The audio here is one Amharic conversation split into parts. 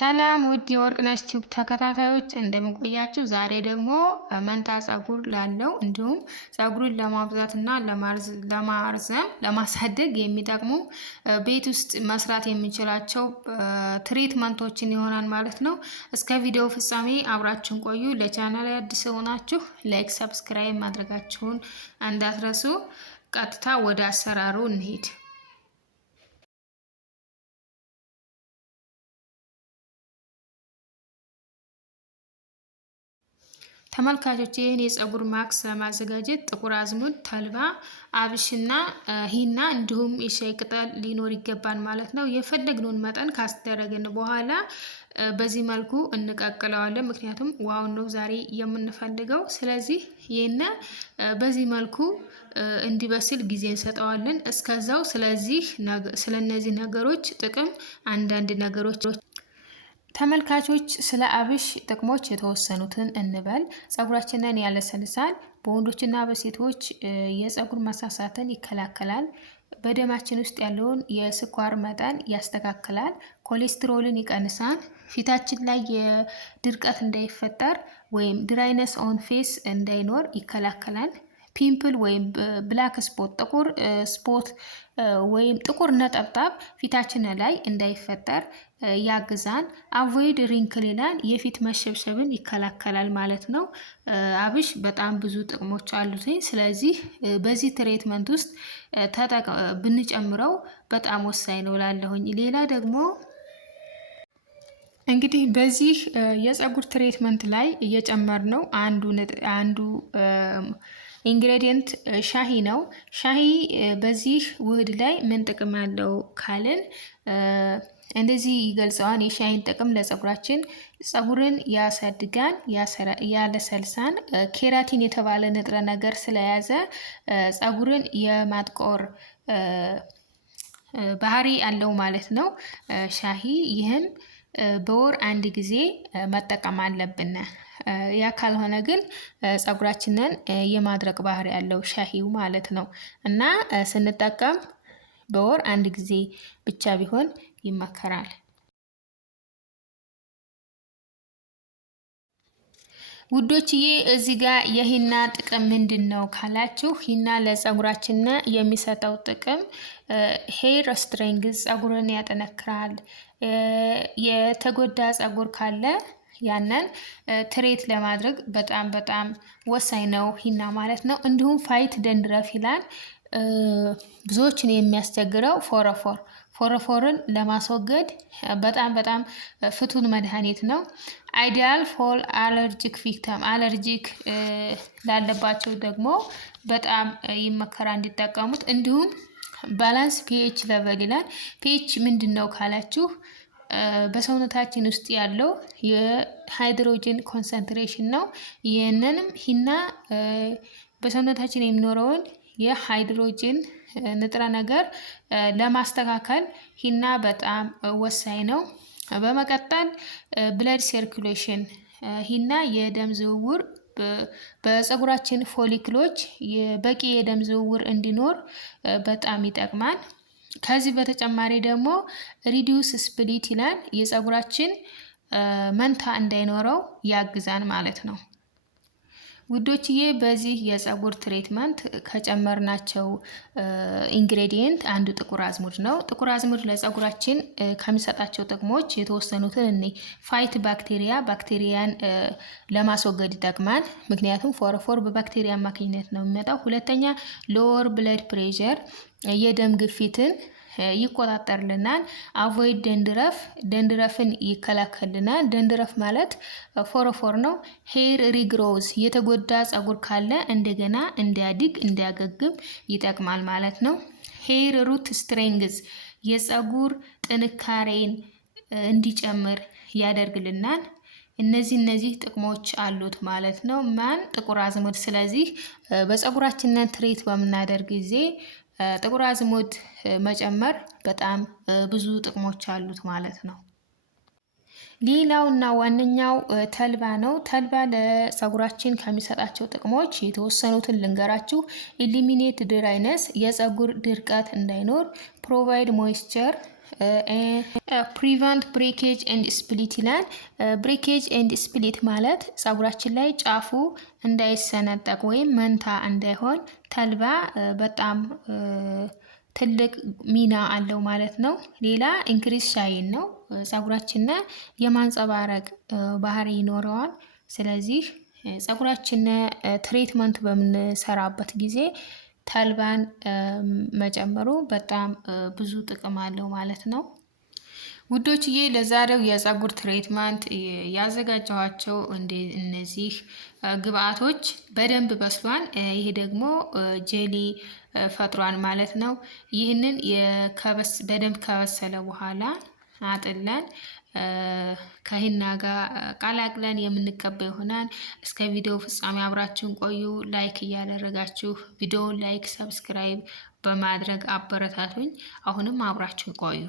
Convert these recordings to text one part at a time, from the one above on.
ሰላም ውድ የወርቅነሽ ቲዩብ ተከታታዮች እንደምቆያችሁ። ዛሬ ደግሞ መንታ ጸጉር ላለው እንዲሁም ጸጉሩን ለማብዛትና ለማርዘም ለማሳደግ የሚጠቅሙ ቤት ውስጥ መስራት የሚችላቸው ትሪትመንቶችን ይሆናል ማለት ነው። እስከ ቪዲዮ ፍጻሜ አብራችሁን ቆዩ። ለቻናል አዲስ ሆናችሁ ላይክ፣ ሰብስክራይብ ማድረጋችሁን እንዳትረሱ። ቀጥታ ወደ አሰራሩ እንሂድ። ተመልካቾች ይህን የጸጉር ማክስ ለማዘጋጀት ጥቁር አዝሙድ፣ ተልባ፣ አብሽና ሂና እንዲሁም የሻይ ቅጠል ሊኖር ይገባል ማለት ነው። የፈለግነውን መጠን ካስደረግን በኋላ በዚህ መልኩ እንቀቅለዋለን። ምክንያቱም ውሃውን ነው ዛሬ የምንፈልገው። ስለዚህ ይህን በዚህ መልኩ እንዲበስል ጊዜ እንሰጠዋለን። እስከዛው ስለነዚህ ነገሮች ጥቅም አንዳንድ ነገሮች ተመልካቾች ስለ አብሽ ጥቅሞች የተወሰኑትን እንበል። ጸጉራችንን ያለሰልሳል። በወንዶችና በሴቶች የጸጉር መሳሳትን ይከላከላል። በደማችን ውስጥ ያለውን የስኳር መጠን ያስተካክላል። ኮሌስትሮልን ይቀንሳል። ፊታችን ላይ የድርቀት እንዳይፈጠር ወይም ድራይነስ ኦን ፌስ እንዳይኖር ይከላከላል። ፒምፕል ወይም ብላክ ስፖት ጥቁር ስፖት ወይም ጥቁር ነጠብጣብ ፊታችን ላይ እንዳይፈጠር ያግዛል። አቮይድ ሪንክል ይላል፣ የፊት መሸብሸብን ይከላከላል ማለት ነው። አብሽ በጣም ብዙ ጥቅሞች አሉት። ስለዚህ በዚህ ትሪትመንት ውስጥ ብንጨምረው በጣም ወሳኝ ነው ላለሁኝ። ሌላ ደግሞ እንግዲህ በዚህ የጸጉር ትሪትመንት ላይ እየጨመርነው አንዱ ኢንግሬዲየንት ሻሂ ነው። ሻሂ በዚህ ውህድ ላይ ምን ጥቅም አለው ካልን እንደዚህ ይገልጸዋል። የሻሂን ጥቅም ለጸጉራችን ጸጉርን ያሳድጋል፣ ያለሰልሳል። ኬራቲን የተባለ ንጥረ ነገር ስለያዘ ጸጉርን የማጥቆር ባህሪ አለው ማለት ነው ሻሂ። ይህም በወር አንድ ጊዜ መጠቀም አለብን። ያ ካልሆነ ግን ጸጉራችንን የማድረቅ ባህሪ ያለው ሻሂው ማለት ነው። እና ስንጠቀም በወር አንድ ጊዜ ብቻ ቢሆን ይመከራል። ውዶችዬ እዚህ ጋር የሂና ጥቅም ምንድን ነው ካላችሁ፣ ሂና ለጸጉራችን የሚሰጠው ጥቅም ሄር ስትሬንግዝ ጸጉርን ያጠነክራል። የተጎዳ ጸጉር ካለ ያንን ትሬት ለማድረግ በጣም ወሳኝ ነው ሂና ማለት ነው። እንዲሁም ፋይት ደንድረፍ ይላል። ብዙዎችን የሚያስቸግረው ፎረፎርን ለማስወገድ በጣም ፍቱን መድኃኒት ነው። አይዲያል ፎር አለርጂክ ቪክተም አለርጂክ ላለባቸው ደግሞ በጣም ይመከራል እንዲጠቀሙት። እንዲሁም ባላንስ ፒኤች ለቨል ይላል። ፒኤች ምንድን ነው ካላችሁ በሰውነታችን ውስጥ ያለው የሃይድሮጅን ኮንሰንትሬሽን ነው። ይህንንም ሂና በሰውነታችን የሚኖረውን የሃይድሮጅን ንጥረ ነገር ለማስተካከል ሂና በጣም ወሳኝ ነው። በመቀጠል ብለድ ሰርኩሌሽን፣ ሂና የደም ዝውውር በጸጉራችን ፎሊክሎች በቂ የደም ዝውውር እንዲኖር በጣም ይጠቅማል። ከዚህ በተጨማሪ ደግሞ ሪዲዩስ ስፕሊት ይላል። የጸጉራችን መንታ እንዳይኖረው ያግዛል ማለት ነው። ውዶችዬ በዚህ የጸጉር ትሪትመንት ከጨመርናቸው ኢንግሬዲየንት አንዱ ጥቁር አዝሙድ ነው። ጥቁር አዝሙድ ለጸጉራችን ከሚሰጣቸው ጥቅሞች የተወሰኑትን እኔ ፋይት ባክቴሪያን ለማስወገድ ይጠቅማል። ምክንያቱም ፎረፎር በባክቴሪያ አማካኝነት ነው የሚመጣው። ሁለተኛ ሎወር ብለድ ፕሬሸር የደም ግፊትን ይቆጣጠርልናል። አቮይድ ደንድረፍን ይከላከልናል። ደንድረፍ ማለት ፎረፎር ነው። ሄር ሪግሮዝ የተጎዳ ጸጉር ካለ እንደገና እንዲያድግ እንዲያገግም ይጠቅማል ማለት ነው። ሄር ሩት ስትሬንግዝ የጸጉር ጥንካሬን እንዲጨምር ያደርግልናል። እነዚህ ጥቅሞች አሉት ማለት ነው ጥቁር አዝሙድ። ስለዚህ በጸጉራችን ትሪት በምናደርግ ጊዜ ጥቁር አዝሙድ መጨመር በጣም ብዙ ጥቅሞች አሉት ማለት ነው። ሌላውና ዋነኛው ተልባ ነው። ተልባ ለጸጉራችን ከሚሰጣቸው ጥቅሞች የተወሰኑትን ልንገራችሁ። ኢሊሚኔት ድራይነስ የጸጉር ድርቀት እንዳይኖር፣ ፕሮቫይድ ሞይስቸር ፕሪቨንት ብሬኬጅ ኤንድ ስፕሊት ይላል። ብሬኬጅ ኤንድ ስፕሊት ማለት ፀጉራችን ላይ ጫፉ እንዳይሰነጠቅ ወይም መንታ እንዳይሆን ተልባ በጣም ትልቅ ሚና አለው ማለት ነው። ሌላ ኢንክሪስ ሻይን ነው። ፀጉራችን የማንጸባረቅ ባህሪ ይኖረዋል። ስለዚህ ፀጉራችን ትሪትመንት በምንሰራበት ጊዜ ተልባን መጨመሩ በጣም ብዙ ጥቅም አለው ማለት ነው። ውዶችዬ ለዛሬው የፀጉር ትሪትመንት ያዘጋጀኋቸው እነዚህ ግብአቶች በደንብ በስሏል። ይሄ ደግሞ ጄሊ ፈጥሯል ማለት ነው። ይህንን በደንብ ከበሰለ በኋላ አጥለን ከሂና ጋር ቀላቅለን የምንቀባ ይሆናል። እስከ ቪዲዮ ፍጻሜ አብራችሁን ቆዩ። ላይክ እያደረጋችሁ ቪዲዮውን ላይክ፣ ሰብስክራይብ በማድረግ አበረታቱኝ። አሁንም አብራችሁን ቆዩ።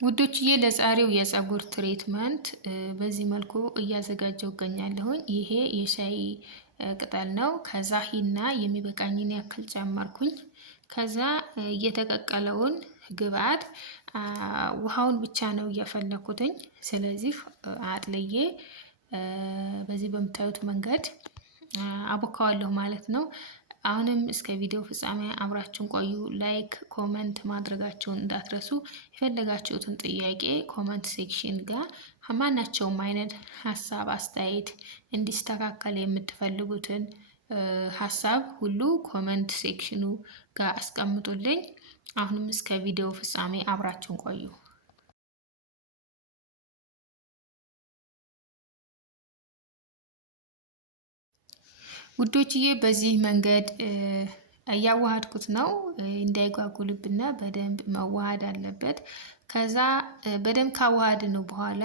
ውዶችዬ ለዛሬው የፀጉር ትሪትመንት በዚህ መልኩ እያዘጋጀው እገኛለሁኝ። ይሄ የሻይ ቅጠል ነው። ከዛ ሂና የሚበቃኝን ያክል ጨመርኩኝ። ከዛ የተቀቀለውን ግብአት ውሃውን ብቻ ነው እያፈለኩትኝ። ስለዚህ አጥልዬ በዚህ በምታዩት መንገድ አቦካዋለሁ ማለት ነው። አሁንም እስከ ቪዲዮ ፍጻሜ አብራችሁን ቆዩ። ላይክ ኮመንት ማድረጋችሁን እንዳትረሱ። የፈለጋችሁትን ጥያቄ ኮመንት ሴክሽን ጋር ማናቸውም አይነት ሀሳብ አስተያየት እንዲስተካከል የምትፈልጉትን ሀሳብ ሁሉ ኮመንት ሴክሽኑ ጋር አስቀምጡልኝ። አሁንም እስከ ቪዲዮ ፍጻሜ አብራችሁን ቆዩ። ውዶችዬ በዚህ መንገድ እያዋሃድኩት ነው። እንዳይጓጉልብና በደንብ መዋሃድ አለበት። ከዛ በደንብ ካዋሃድን በኋላ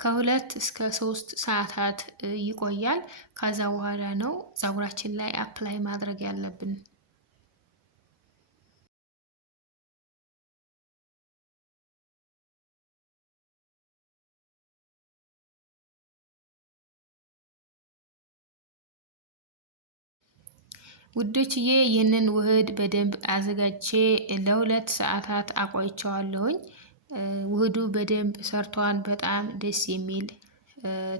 ከ2 እስከ 3 ሰዓታት ይቆያል። ከዛ በኋላ ነው ፀጉራችን ላይ አፕላይ ማድረግ ያለብን። ውዶችዬ ይህንን ውህድ በደንብ አዘጋጅቼ ለ2 ሰዓታት አቆይቸዋለሁኝ። ውህዱ በደንብ ሰርቷን በጣም ደስ የሚል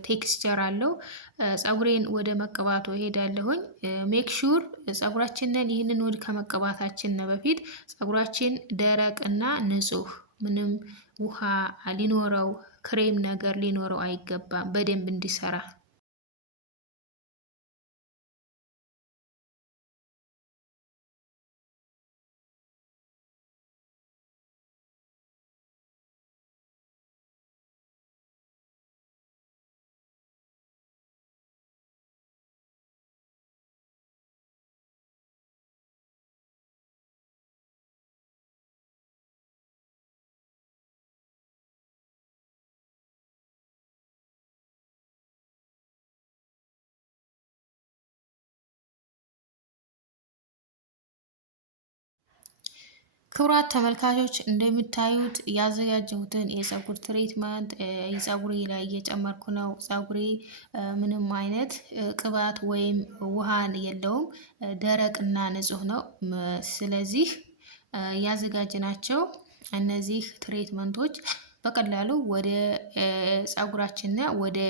ቴክስቸር አለው። ፀጉሬን ወደ መቀባቱ እሄዳለሁኝ። ሜክ ሹር ፀጉራችንን ይህንን ውህድ ከመቀባታችን በፊት ፀጉራችን ደረቅ እና ንጹህ፣ ምንም ውሃ ሊኖረው ክሬም ነገር ሊኖረው አይገባም በደንብ እንዲሰራ። ክቡራት ተመልካቾች እንደምታዩት ያዘጋጀሁትን የፀጉር ትሪትመንት ፀጉሬ ላይ እየጨመርኩ ነው። ፀጉሬ ምንም አይነት ቅባት ወይም ውሃን የለውም፣ ደረቅና ንጹህ ነው። ስለዚህ ያዘጋጅናቸው እነዚህ ትሪትመንቶች በቀላሉ ወደ ፀጉራችንና ወደ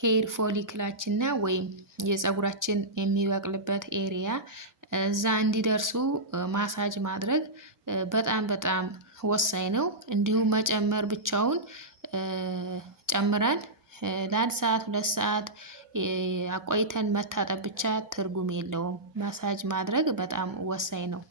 ሄር ፎሊክላችንና ወይም የፀጉራችን የሚበቅልበት ኤሪያ እዛ እንዲደርሱ ማሳጅ ማድረግ በጣም በጣም ወሳኝ ነው። እንዲሁም መጨመር ብቻውን ጨምረን ለ1 ሰዓት 2 ሰዓት አቆይተን መታጠብ ብቻ ትርጉም የለውም። ማሳጅ ማድረግ በጣም ወሳኝ ነው።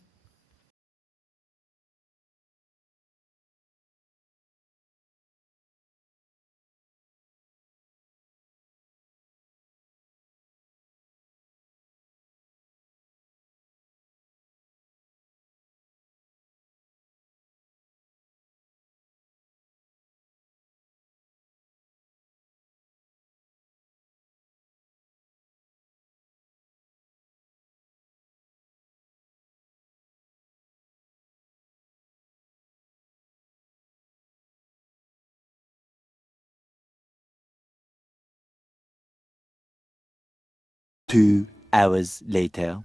Two hours later.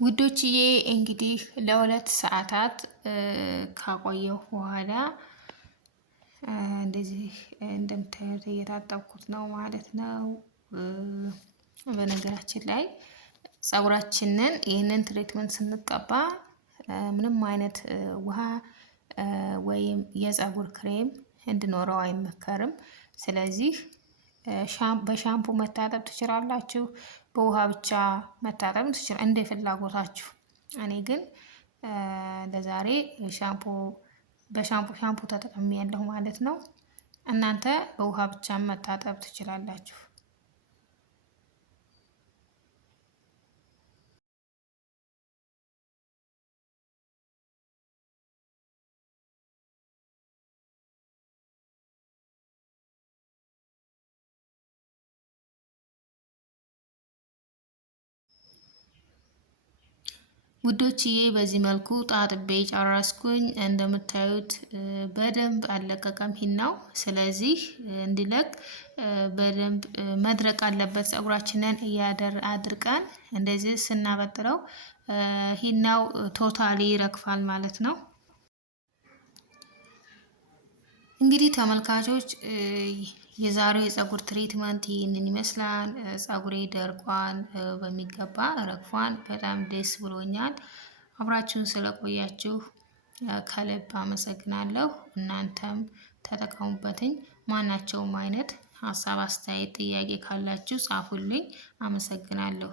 ውዶችዬ እንግዲህ ለ2 ሰዓታት ካቆየሁ በኋላ እንደዚህ እንደምታዩት እየታጠብኩት ነው ማለት ነው። በነገራችን ላይ ፀጉራችንን ይህንን ትሪትመንት ስንቀባ ምንም አይነት ውሃ ወይም የፀጉር ክሬም እንዲኖረው አይመከርም። ስለዚህ በሻምፑ መታጠብ ትችላላችሁ፣ በውሃ ብቻ መታጠብ ትችላላችሁ፣ እንደ ፍላጎታችሁ። እኔ ግን ለዛሬ ሻምፑ ተጠቅሜያለሁ ማለት ነው። እናንተ በውሃ ብቻ መታጠብ ትችላላችሁ። ውዶችዬ በዚህ መልኩ ጣጥቤ ጨረስኩኝ። እንደምታዩት በደንብ አለቀቀም ሂናው። ስለዚህ እንዲለቅ በደንብ መድረቅ አለበት። ፀጉራችንን አድርቀን እንደዚህ ስናበጥረው ሂናው ቶታሊ ይረግፋል ማለት ነው። እንግዲህ ተመልካቾች የዛሬው የፀጉር ትሪትመንት ይህንን ይመስላል። ፀጉሬ ደርቋን በሚገባ ረግፏን፣ በጣም ደስ ብሎኛል። አብራችሁን ስለቆያችሁ ከልብ አመሰግናለሁ። እናንተም ተጠቀሙበትኝ። ማናቸውም አይነት ሀሳብ፣ አስተያየት፣ ጥያቄ ካላችሁ ጻፉልኝ። አመሰግናለሁ።